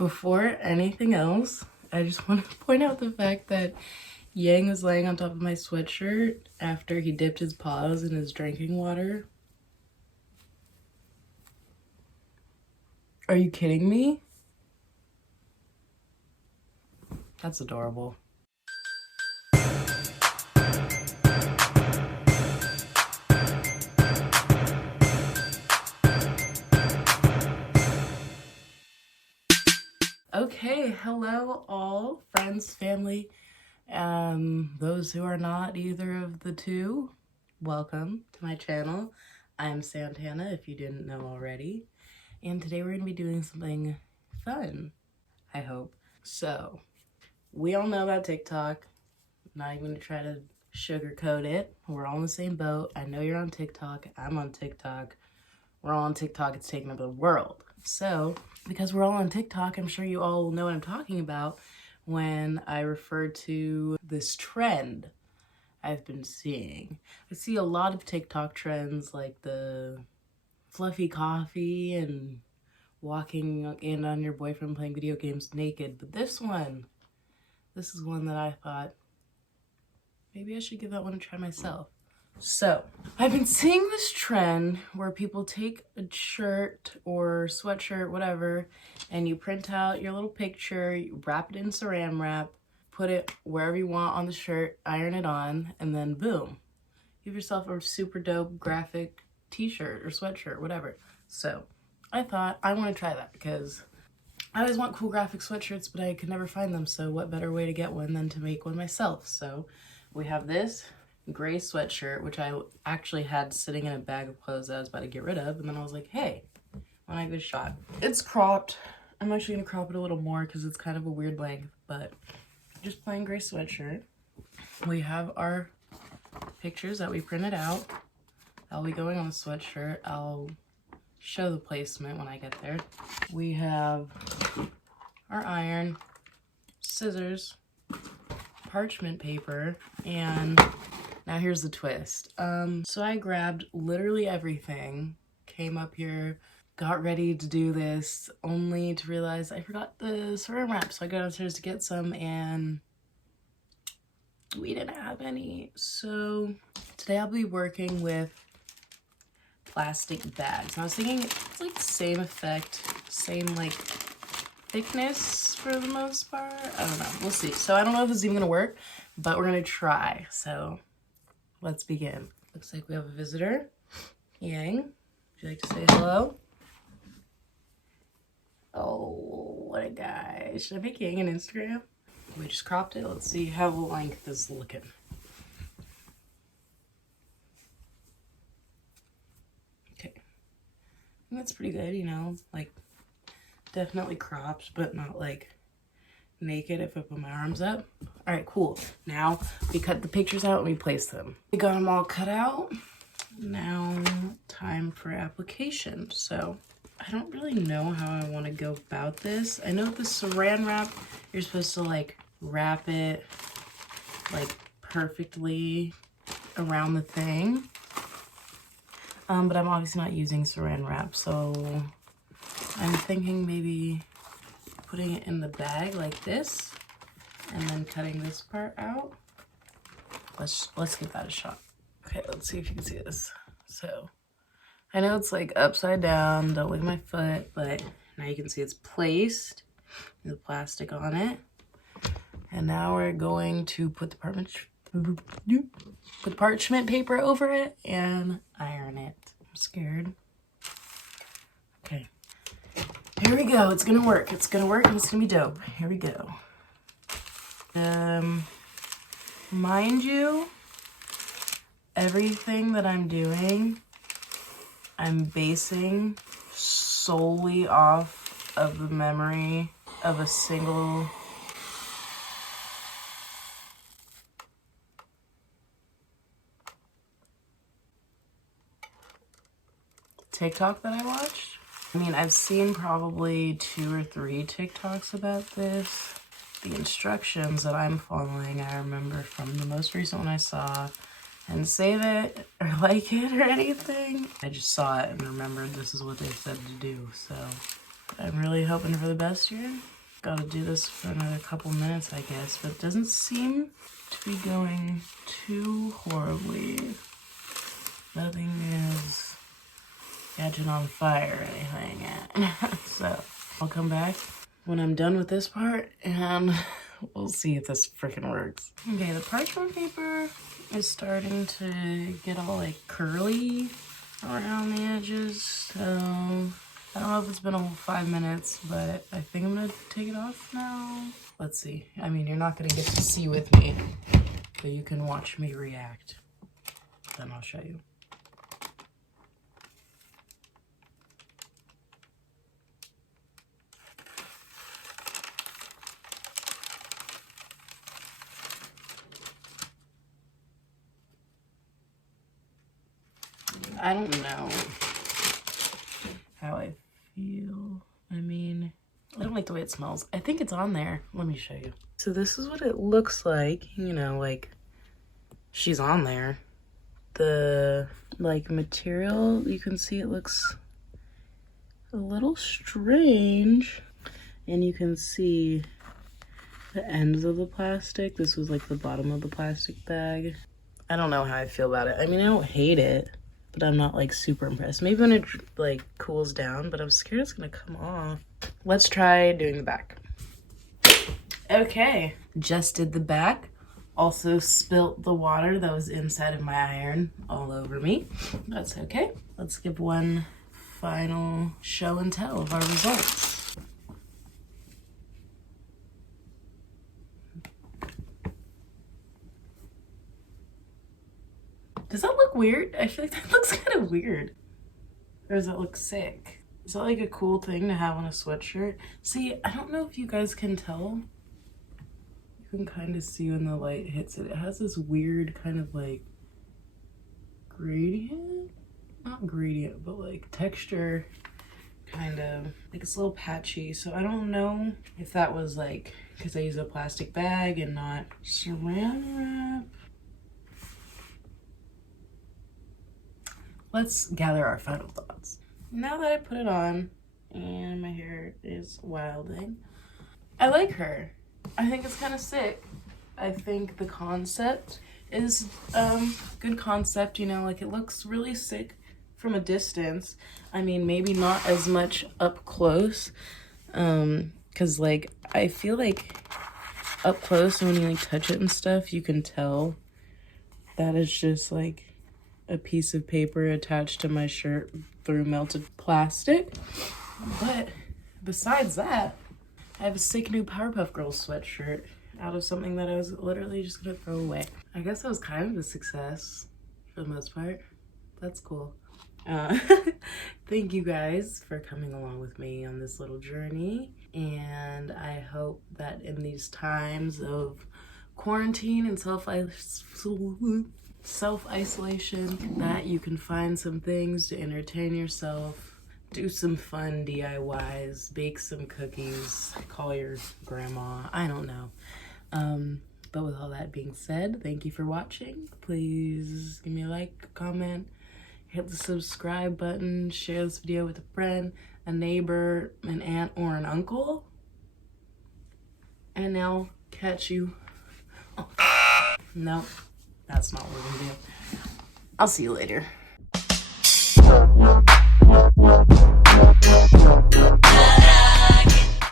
Before anything else, I just want to point out the fact that Yang was laying on top of my sweatshirt after he dipped his paws in his drinking water. Are you kidding me? That's adorable. Okay, hello all, friends, family, those who are not either of the two, welcome to my channel. I'm Santana, if you didn't know already, and today we're going to be doing something fun, I hope. So, we all know about TikTok. I'm not even going to try to sugarcoat it. We're all in the same boat. I know you're on TikTok. I'm on TikTok. We're all on TikTok. It's taking over the world. So, because we're all on TikTok, I'm sure you all will know what I'm talking about when I refer to this trend I've been seeing. I see a lot of TikTok trends like the fluffy coffee and walking in on your boyfriend playing video games naked. But this is one that I thought maybe I should give that one a try myself. So, I've been seeing this trend where people take a shirt or sweatshirt, whatever, and you print out your little picture, you wrap it in saran wrap, put it wherever you want on the shirt, iron it on, and then boom. You have yourself a super dope graphic t-shirt or sweatshirt, whatever. So, I thought I want to try that because I always want cool graphic sweatshirts, but I could never find them, so what better way to get one than to make one myself. So, we have this gray sweatshirt, which I actually had sitting in a bag of clothes that I was about to get rid of, and then I was like, hey, why not give it a shot? It's cropped. I'm actually gonna crop it a little more because it's kind of a weird length, but just plain gray sweatshirt. We have our pictures that we printed out. That'll be going on the sweatshirt. I'll show the placement when I get there. We have our iron, scissors, parchment paper, and now here's the twist. So I grabbed literally everything, came up here, got ready to do this, only to realize I forgot the saran wrap. So I go downstairs to get some, and we didn't have any. So today I'll be working with plastic bags. And I was thinking it's like the same effect, same like thickness for the most part. I don't know, we'll see. So I don't know if this is even gonna work, but we're gonna try. So let's begin. Looks like we have a visitor. Yang, would you like to say hello? Oh, what a guy. Should I make Yang an Instagram? We just cropped it. Let's see how the length is looking. Okay. I think that's pretty good, you know, like definitely cropped, but not like naked if I put my arms up. All right, cool. Now we cut the pictures out and we place them. We got them all cut out. Now time for application. So I don't really know how I want to go about this. I know the saran wrap, you're supposed to like wrap it like perfectly around the thing. But I'm obviously not using saran wrap, so I'm thinking maybe putting it in the bag like this and then cutting this part out. Let's give that a shot. Okay, let's see if you can see this. So I know it's like upside down, don't look at my foot, but now you can see it's placed with the plastic on it. And now we're going to put the parchment paper over it and iron it. I'm scared. Okay. Here we go. It's gonna work. It's gonna work and it's gonna be dope. Here we go. Mind you, everything that I'm doing, I'm basing solely off of the memory of a single TikTok that I watched. I mean, I've seen probably 2 or 3 TikToks about this. The instructions that I'm following, I remember from the most recent one I saw, and save it or like it or anything. I just saw it and remembered this is what they said to do, so I'm really hoping for the best here. Gotta do this for another couple minutes, I guess, but it doesn't seem to be going too horribly. Nothing is catching on fire or anything yet. So I'll come back when I'm done with this part and we'll see if this freaking works. Okay, the parchment paper is starting to get all like curly around the edges, so I don't know if it's been a whole 5 minutes, but I think I'm gonna take it off now. Let's see. I mean, you're not gonna get to see with me, but you can watch me react. Then I'll show you. I don't know how I feel. I mean, I don't like the way it smells. I think it's on there. Let me show you. So this is what it looks like, you know, like she's on there. The like material, you can see it looks a little strange, and you can see the ends of the plastic. This was like the bottom of the plastic bag. I don't know how I feel about it. I mean, I don't hate it, but I'm not like super impressed. Maybe when it like cools down, but I'm scared it's gonna come off. Let's try doing the back. Okay, just did the back. Also spilt the water that was inside of my iron all over me. That's okay. Let's give one final show and tell of our results. Does that look weird? I feel like that looks kind of weird. Or does it look sick? Is that like a cool thing to have on a sweatshirt? See, I don't know if you guys can tell. You can kind of see when the light hits it. It has this weird kind of like gradient? Not gradient, but like texture. Kind of like it's a little patchy. So I don't know if that was like because I use a plastic bag and not saran wrap. Let's gather our final thoughts. Now that I put it on and my hair is wilding, I like her. I think it's kind of sick. I think the concept is good concept, you know, like it looks really sick from a distance. I mean, maybe not as much up close, because like I feel like up close when you like touch it and stuff, you can tell that it's just like a piece of paper attached to my shirt through melted plastic. But besides that, I have a sick new Powerpuff Girls sweatshirt out of something that I was literally just gonna throw away. I guess that was kind of a success for the most part. That's cool. Thank you guys for coming along with me on this little journey, and I hope that in these times of quarantine and self-isolation that you can find some things to entertain yourself, do some fun DIYs, bake some cookies, call your grandma, I don't know. But with all that being said, thank you for watching. Please give me a like, comment, hit the subscribe button, share this video with a friend, a neighbor, an aunt, or an uncle. And I'll catch you. Oh. No, that's not what we're gonna do. I'll see you later.